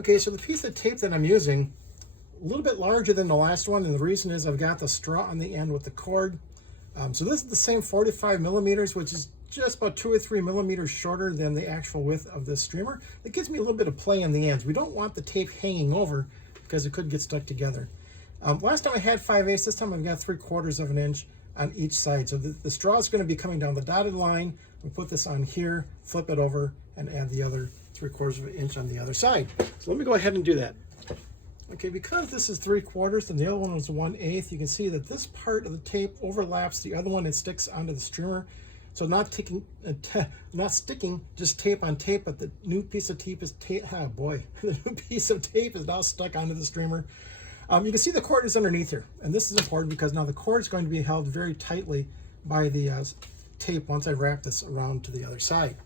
Okay, so the piece of tape that I'm using, a little bit larger than the last one, and the reason is I've got the straw on the end with the cord. So this is the same 45 millimeters, which is just about 2 or 3 millimeters shorter than the actual width of this streamer. It gives me a little bit of play on the ends. We don't want the tape hanging over because it could get stuck together. Last time I had 5/8, this time I've got 3/4 of an inch on each side. So the straw is going to be coming down the dotted line. We put this on here, flip it over, and add the other 3/4 of an inch on the other side. So let me go ahead and do that. Okay, because this is 3/4 and the other one was 1/8, you can see that this part of the tape overlaps the other one and sticks onto the streamer. So not sticking just tape on tape, but the new piece of tape is oh boy, the new piece of tape is now stuck onto the streamer. You can see the cord is underneath here, and this is important because now the cord is going to be held very tightly by the tape once I wrap this around to the other side.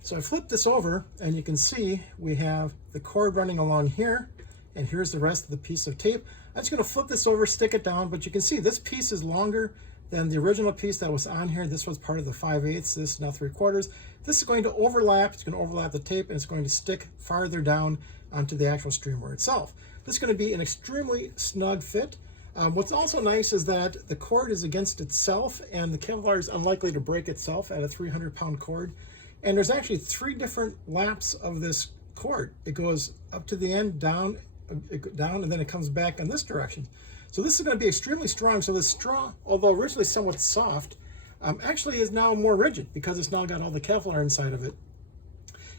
So I flip this over, and you can see we have the cord running along here, and here's the rest of the piece of tape. I'm just going to flip this over, stick it down, but you can see this piece is longer than the original piece that was on here. This was part of the 5/8, this is now 3/4. This is going to overlap, it's going to overlap the tape, and it's going to stick farther down onto the actual streamer itself. This is going to be an extremely snug fit. What's also nice is that the cord is against itself, and the Kevlar is unlikely to break itself at a 300-pound cord. And there's actually 3 different laps of this cord. It goes up to the end, down, and then it comes back in this direction. So this is going to be extremely strong. So this straw, although originally somewhat soft, actually is now more rigid because it's now got all the Kevlar inside of it.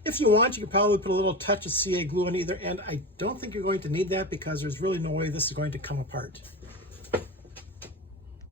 If you want, you can probably put a little touch of CA glue on either end. I don't think you're going to need that because there's really no way this is going to come apart.